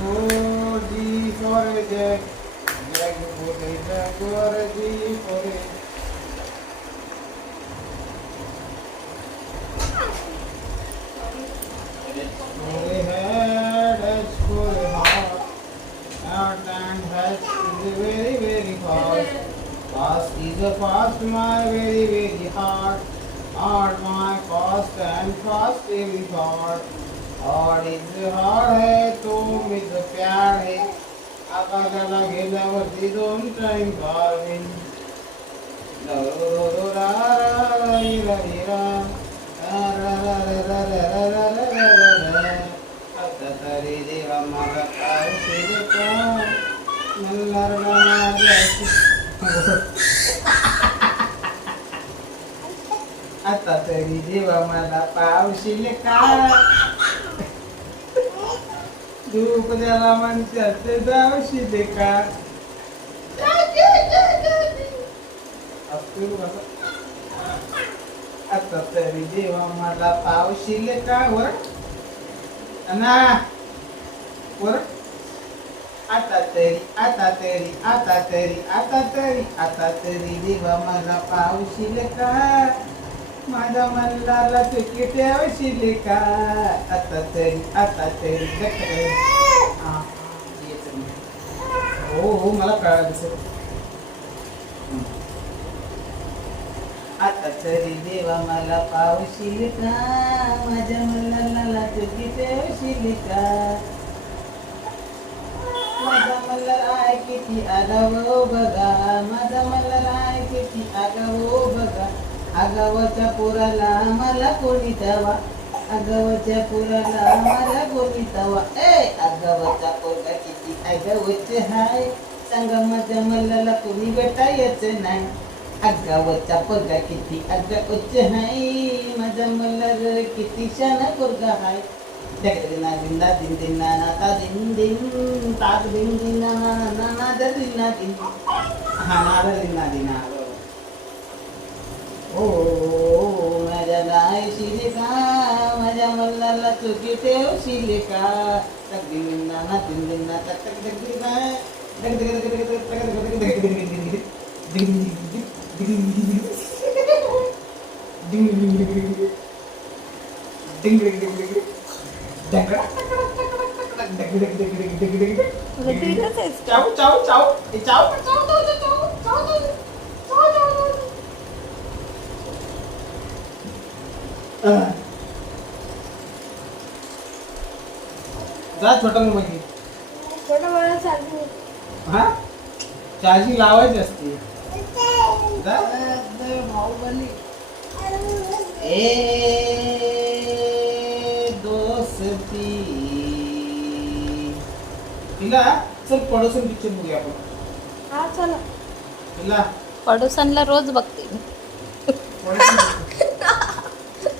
go, G for Jack. Jack for Jack, or G for for. Heart and is very, very fast. Fast is a fast, my very, very heart. Heart, my fast and fast very fast. और इजहार है तो मिज प्यार है आकाशाला गेल्यावरती दोन time भार होईल आता तरी देवा मला काय केलं का म्हणणार तरी देवा मला पावशील का धूप द्याला म्हणतात ते का असतो का आता तरी देवा मला पावशील का वर? ना वर. आता तरी आता तरी आता तरी आता तरी आता तरी देवा मला पावशील का? माझ्या मल्लाला चुकी ठेवशील का? आता तरी आता तरी हो. हो मला कळालं सर आता तरी देवा मला पावशील का? माझ्या मल्लाला चुकी ठेवशील का? माझा मल्हार किती किती हो बघा. माझा मल्लाला किती किती आगाव बघा. आगावच्या पोराला आम्हाला कोणी दवा. आगावाच्या पोराला आम्हाला कोणी दवा. ए आगावाचा पोरगा किती आगावचे हाय. सांगा माझ्या मल्लाला कोणी भेटायचं नाही. आगावाचा पोरगा किती आगावचे हाय. माझ्या मल्ला किती शाना पोरगा हाय. दिना दिंदा दिन दिना नाता दिन दिन ताक दिन दिना ना ना दर दिना दिन हा नादा दिना दिना ओ माझ्या गाय शिलिका माझ्या मल्लाला चुकी ठेव शिलिका तक दिन ना ना दिन दिन ना तक तक तक दिन ना तक तक तक तक तक तक तक तक तक जा छोटा मोबाईल छोटा बडा चालू हा? चार्जिंग लावायची असते. जा. बाहुबली ए. दोस्ती. तिला चल पडोसन पिक्चर बघूया आपण. हा चला. तिला पडोसनला रोज बघते मी. पडोसन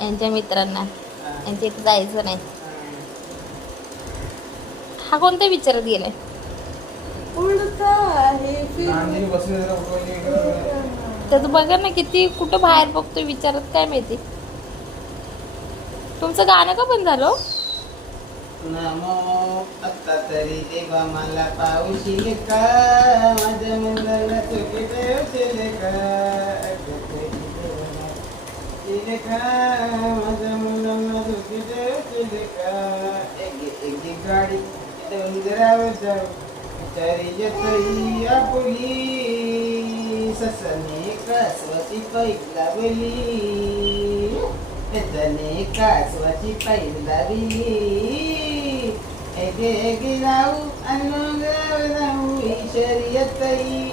यांच्या मित्रांना. यांच्या इथे जायचं नाही. हा कोणत्या विचारात गेलाय? हे त्याचं बघा ना किती कुठं बाहेर बघतोय विचारत काय माहिती? तुमचं गाणं का बंद झालं हो? नमो आता तरी देवा मला पावशील का? माझ्या मंदाला चुकी ठेवशील का? शिल का माझ्या मुलांना चुकी ठेवशील का एक एक गाडी डोंगरावर जाऊ तरी जतई आपुली। ससने कासवाची पैक लावली जने कासवाची पैल लावली एगे एगे जाऊ अनुगाव जाऊ ईश्वरीयतई